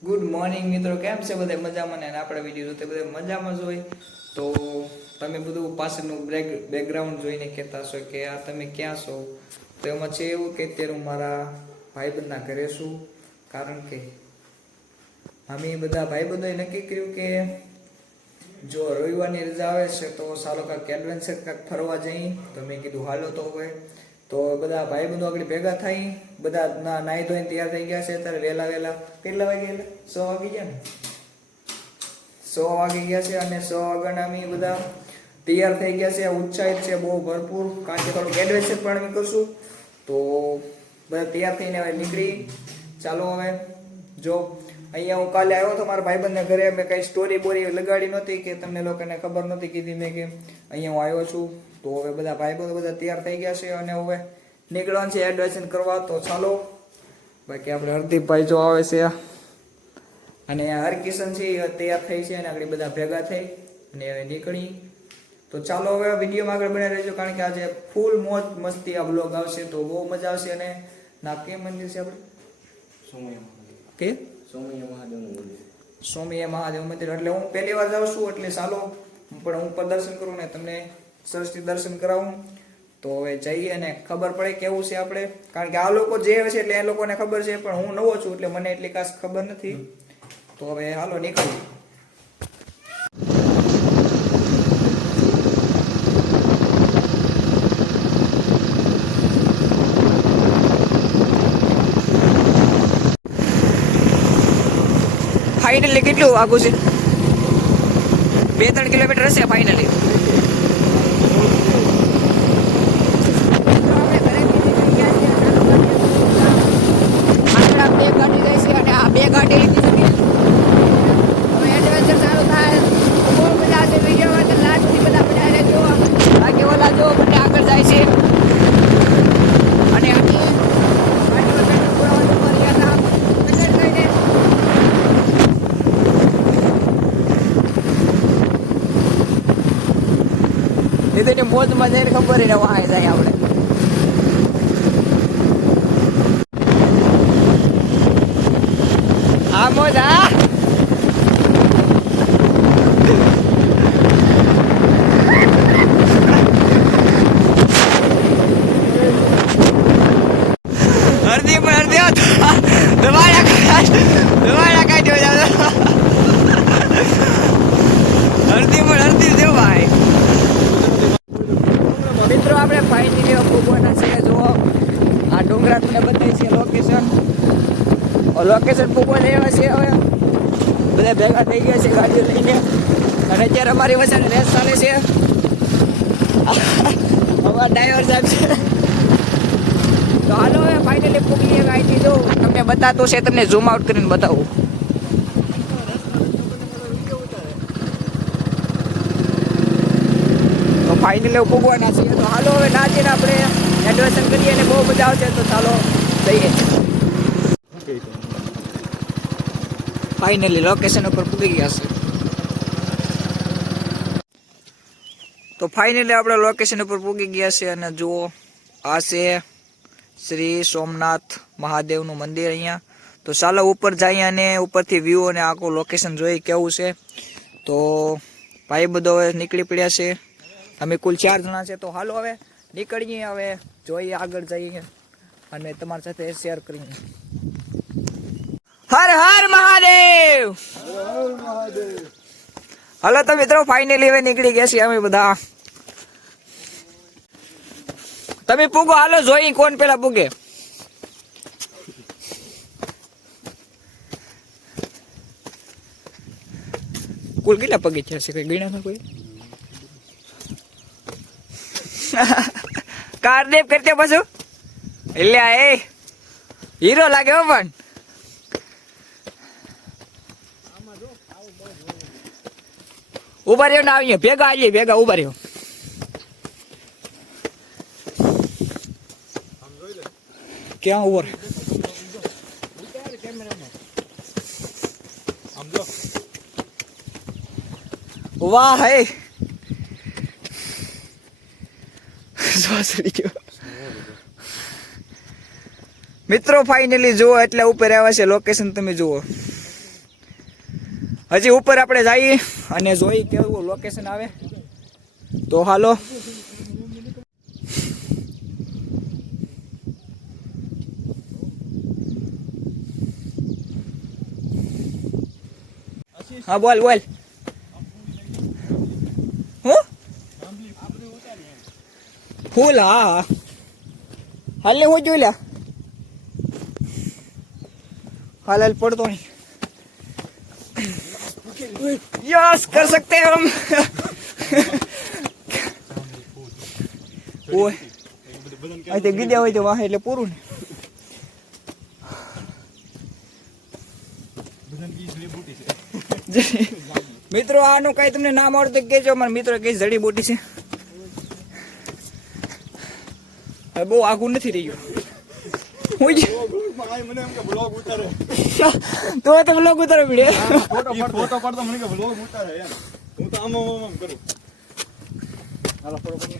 Good morning મિત્રો, કેમ છે બધા મજામાં ને આપણે વિડીયો જોતે બધા મજામાં જ હોય. તો તમે બધું પાછળનું બેકગ્રાઉન્ડ જોઈને કહેતા છો કે આ તમે ક્યાં છો. તો એમાં છે એવું કે અત્યારે હું મારા ભાઈબંધના ઘરે છું. કારણ કે અમે બધા ભાઈબંધોએ નક્કી કર્યું કે જો રવિવારની રજા આવે છે તો સાલો કાંઈક એડવેન્ચર કાંઈક ફરવા જઈએ. તો મેં કીધું હાલો તો હવે. તો બધા ભાઈબંધો આગળ ભેગા થઈ, બધા નાહી ધોઈને તૈયાર થઈ ગયા છે. અત્યારે વહેલા કેટલા વાગે? 6 વાગી ગયા ને, 6 વાગી ગયા છે. અને 6 વાગ્યાના અમે બધા તૈયાર થઈ ગયા છે. ઉત્સાહિત છે બહુ ભરપૂર, કારણ કે થોડુંક એડવેન્ચર પણ અમે કરશું. તો બધા તૈયાર થઈને હવે નીકળી. ચાલો હવે. જો અહીંયા હું કાલે આવ્યો હતો મારા ભાઈબંધને ઘરે, મેં કઈ સ્ટોરી બોરી લગાડી નહોતી કે તમને લોકોને ખબર નહોતી કીધી મેં કે અહીંયા હું આવ્યો છું. તો હવે બધા ભાઈબંધો બધા તૈયાર થઈ ગયા છે અને હવે નીકળવાનું છે એડવેન્ચર કરવા. તો ચાલો. બાકી આપણે હરદીપભાઈ જો આવે છે અને હરકિશન છે એ તૈયાર થઈ છે અને આગળ બધા ભેગા થઈ અને હવે નીકળી. તો ચાલો હવે વિડીયોમાં આગળ બન્યા રહેજો, કારણ કે આજે ફૂલ મોજ મસ્તી આ બ્લોગ આવશે તો બહુ મજા આવશે. અને ના કે મંદિર છે આપણે કે સોમૈયા મહાદેવ મંદિર, એટલે હું પહેલી વાર જાઉં છું એટલે ચાલો પણ હું પણ દર્શન કરું ને તમને સરસથી દર્શન કરાવું. તો હવે જઈએ અને ખબર પડે કેવું છે આપણે, કારણ કે આ લોકો જે છે એટલે એ લોકોને ખબર છે, પણ હું નવો છું એટલે મને એટલી ખાસ ખબર નથી. તો હવે હાલો નીકળીએ. ફાઇનલી કેટલું આગું છે? 2-3 કિલોમીટર હશે ફાઇનલી. બે ગાડી લીધી છે. હવે એડવેન્ચર ચાલુ થાય. બહુ મજા આવશે. વિડીયોમાં તો લાસ્ટ સુધી બધા મજા રહેજો. બાકી ઓલા જો બધા આગળ જાય છે અને અમે એ મોજમાં જઈને ખબર ને વાય જાય આપણે. આ મોજ આ અડધી પણ અડધી દવાડા કાઢ્યો જાવ. અડધી પણ અડધી દેવ ભાઈ. મિત્રો આપણે ફાઇનલી ભૂગવાના છે. જુઓ આ ડુંગરા તમને બતાવી છે લોકેશન ભૂગવા લેવા છે. હવે બધા ભેગા થઈ ગયા છે ગાડીઓ લઈને અને અત્યારે અમારી વચ્ચે રેસ ચાલે છે. અમારા ડ્રાઈવર સાહેબ છે. તો હાલો હવે ફાઇનલી પૂગીએ. ગાડી જો તમને બતાતો છે, તમને ઝૂમ આઉટ કરીને બતાવું. તો ફાઇનલી પૂગવાના છીએ. તો હાલો હવે નાચીને આપણે એડવેન્ચર કરીએ અને બહુ મજા આવશે. તો ચાલો જઈએ. ફાઇનલી લોકેશન ઉપર પૂગી ગયા છે. તો ફાઇનલી આપણે લોકેશન ઉપર પૂગી ગયા છે અને જુઓ આ છે શ્રી સોમનાથ મહાદેવનું મંદિર અહીંયા. તો ચાલો ઉપર જઈએ અને ઉપરથી વ્યૂ અને આખું લોકેશન જોઈ કેવું છે. તો ભાઈ બધો હવે નીકળી પડ્યા છે. અમે કુલ 4 જણા છે. તો હાલો હવે નીકળીએ, હવે જોઈએ આગળ જઈએ અને તમારી સાથે શેર કરીએ. હર હર મહાદેવ. હાલો તો મિત્રો ફાઇનલી હવે નીકળી ગયા છીએ અમે બધા. તમે પૂગો, હાલો જોઈ કોણ પેલા પૂગે. કુલ કેટલા પગથિયા છે? કઈ ગણ્યા ના કોઈ? કારદેવ કરતે પાછું એટલે એ હીરો લાગે હો. પણ ઉભા રહ્યો ને આવીએ ભેગા, આવીએ ભેગા ઉભા રહ્યો. ક્યાં ઉભો રહે? વાહ હે મિત્રો ફાઇનલી જુઓ એટલે ઉપર આવ્યા છે. લોકેશન તમે જુઓ. હજી ઉપર આપણે જઈએ અને જોઈ કેવું લોકેશન આવે તો હાલો. હા બોલ બોલ. હું ફૂલ હા હાલ ને હું જોઈ લ્યા हाल हाल पढ़ दो यस कर सकते हैं हम वो आई गीद्या હોય તો વાહ એટલે પૂરું ને મિત્રો આનું કઈ તમને નામ આવડતું કહેજો મારા મિત્રો કઈ જડીબુટી છે હવે બહુ આગું નથી રહ્યું મને એમ કે બ્લોગ ઉતારે તો બ્લોગ ઉતારે વિડિયો ફોટો પડતો મને કે બ્લોગ ઉતારે એમ હું તો આમ કરું હાલો ફોટો પડતો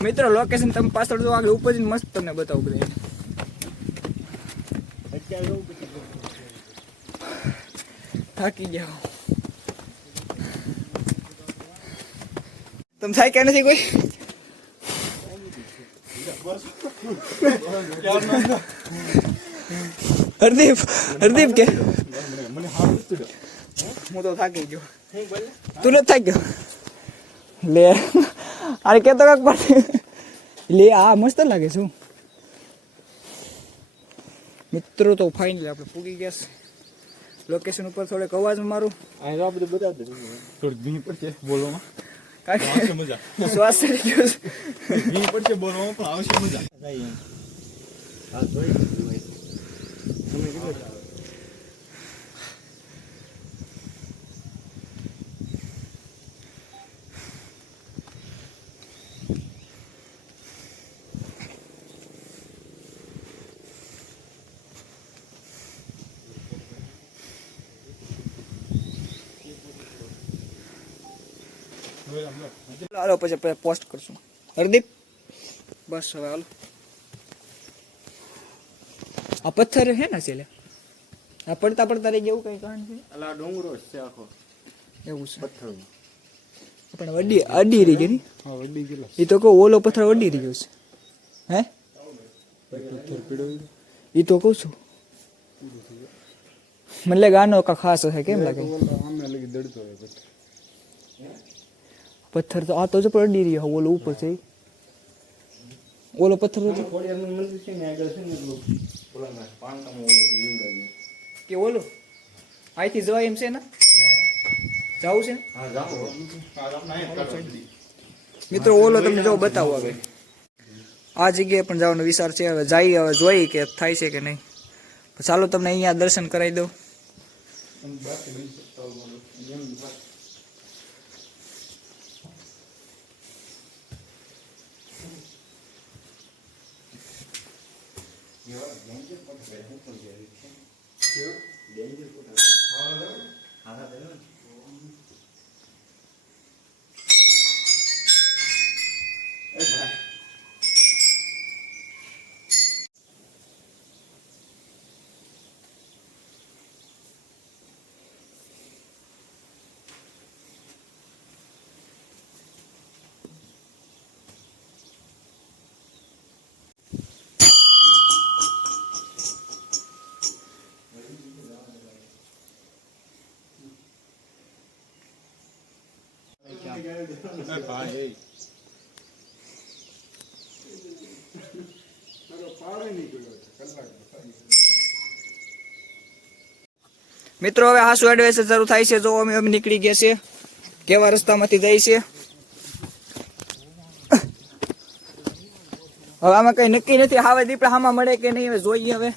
મિત્રો લોકેશન તમે પાછળ જો આગળ ઉપર જઈને મસ્ત તમને બતાવું બધા થાકી જાઓ तुम થાય કે નથી કોઈ હરદીપ હરદીપ કે હું તો થાકી ગયો તું નથી થાકી ગયો લે અરે કેતો કાક પડે લે આ મસ્ત લાગે શું મિત્રો તો ફાઇનલી આપણે પૂગી ગયા લોકેશન ઉપર થોડેક અવાજ મારું આ બધું બતાવી દે થોડીક ભીં પડશે બોલવામાં આવશે મજા શ્વાસ ચડી ગયો ભીં પડશે બોલવામાં પણ આવશે મજા આ જોઈ તમે કેટલો હાલો પછી પોસ્ટ કરશું હરદીપ બસ હવે હાલો આ પથ્થર હે ને છેલે આ પડતા પડતા રહી જેવું કઈ કારણ છે અલા ડોંગરો છે આખો એવું છે પથ્થર પણ અડી રહી ગઈ હા અડી ગયેલો ઈ તો કહું ઓલો પથ્થર અડી રહ્યો છે હે પથ્થર પીડો ઈ તો કહું છું મને લાગે આનો કા ખાસ હશે કેમ લાગે આમને લગી દડતો હે પથ્થર તો આ તો જ પડી રહ્યો ઓલો ઉપર છે ઓલો પથ્થર તો ખોડિયારનું મંદિર છે ને આગળ છે ને ઓલાના પાણકામાં ઓલો લીવડાવી કે ઓલો આઈથી જવાય એમ છે ને જાવું છે હા જાવ મિત્રો ઓલો તમને જો બતાવો હવે આ જગ્યાએ પણ જવાનો વિચાર છે હવે જઈએ હવે જોઈ કે થાય છે કે નહીં ચાલો તમને અહીંયા દર્શન કરાવી દઉં મિત્રો હવે હાસુ એડવેન્ચર શરૂ થાય છે જો અમે નીકળી ગયા છે કેવા રસ્તામાંથી જાય છે હવે આમાં કઈ નક્કી નથી હવે દીપડા હામાં મળે કે નહીં હવે જોઈએ હવે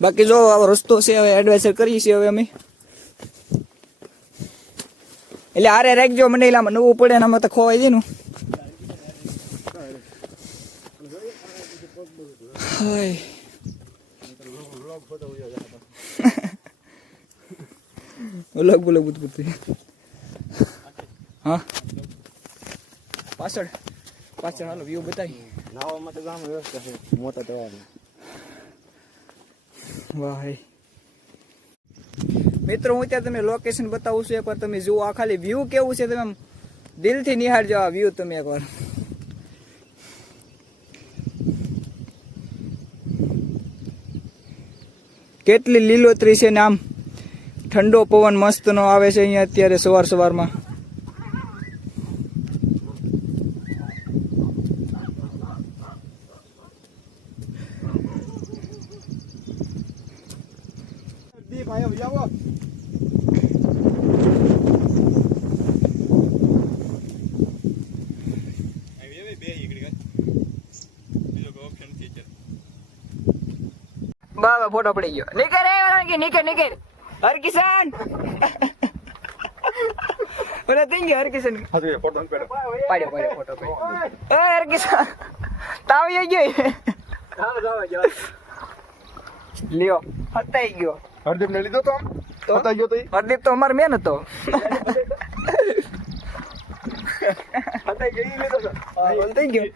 બાકી જો આવો રસ્તો છે હવે એડવેન્ચર કરીએ છીએ હવે અમે એટલે આરે રાખજો મને એલામાં નવું પડે ને આમાં તો ખોવાઈ જાય ને વ્લોગ બોલો બધું હા પાછળ પાછળ હાલો વ્યૂ બતાવી. નાવા માટે ગામ વ્યવસ્થા છે મોટા તળાવની. વાહ મિત્રો, હું ત્યાં તમે લોકેશન બતાવું છું એકવાર તમે જુઓ. આ ખાલી વ્યૂ કેવું છે તમે દિલથી નિહાળજો આ વ્યૂ તમે એકવાર. કેટલી લીલોતરી છે ને આમ ઠંડો પવન મસ્ત નો આવે છે અહીંયા અત્યારે સવારમાં. ભાઈઓ જાવો. બાબા ફોટો પડી ગયો. નીકળ હરકિશન. ઓલા થઈ ગયો હરકિશન. ફોટો પાડ્યો ફોટો પાડ્યો. એ હરકિશન તાવ આવી ગયો. લ્યો હતાઈ ગયો. હરદીપ ને લીધો તો હતાઈ ગયો તો હરદીપ તો અમાર મેન હતો. હતાઈ ગઈ લીધો તો થઈ ગયો.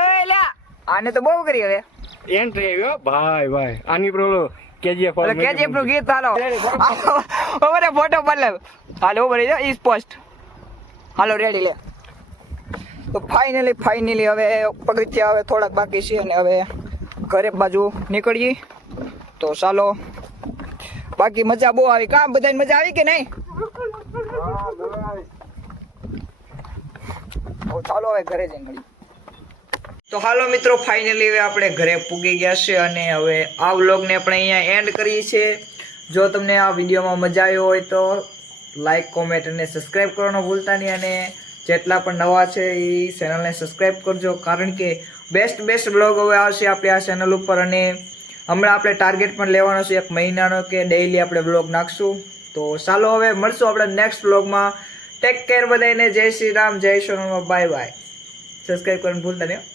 એ લ્યા આને તો બહુ કરી હવે એન્ટ્રી આવ્યો ભાઈ આની પ્રોબ્લેમ કેજીએફ કેજીએફ નું ગીત. હાલો હવે ફોટો પાડ. હાલો બરી ઈ પોસ્ટ. હાલો રેડી લે. તો ફાઇનલી હવે પગથિયા હવે થોડાક બાકી છે અને હવે ઘરે બાજુ નીકળીએ. તો ચાલો, બાકી મજા બહુ આવી. કામ બધાને મજા આવી કે નહીં? ચાલો હવે ઘરે જઈને મળીએ. તો હાલો મિત્રો, ફાઇનલી હવે આપણે ઘરે પૂગી ગયા છે અને હવે આ વ્લોગને આપણે અહીંયા એન્ડ કરીએ છીએ. જો તમને આ વિડીયોમાં મજા આવી હોય તો લાઈક, કોમેન્ટ અને સબસ્ક્રાઈબ કરવાનું ભૂલતા નહીં. અને જેટલા પણ નવા છે એ ચેનલને સબસ્ક્રાઈબ કરજો, કારણ કે બેસ્ટ વ્લોગ હવે આવશે આપણે આ ચેનલ ઉપર. અને હમણાં આપણે ટાર્ગેટ પણ લેવાનો છે 1 મહિનાનો કે ડેઈલી આપણે વ્લોગ નાખશું. તો ચાલો હવે મળશું આપણે નેક્સ્ટ વ્લોગમાં. ટેક કેર બધાને. જય શ્રી રામ, જય સોનલમાં. બાય. સબસ્ક્રાઈબ કરવાનું ભૂલતા નહીં.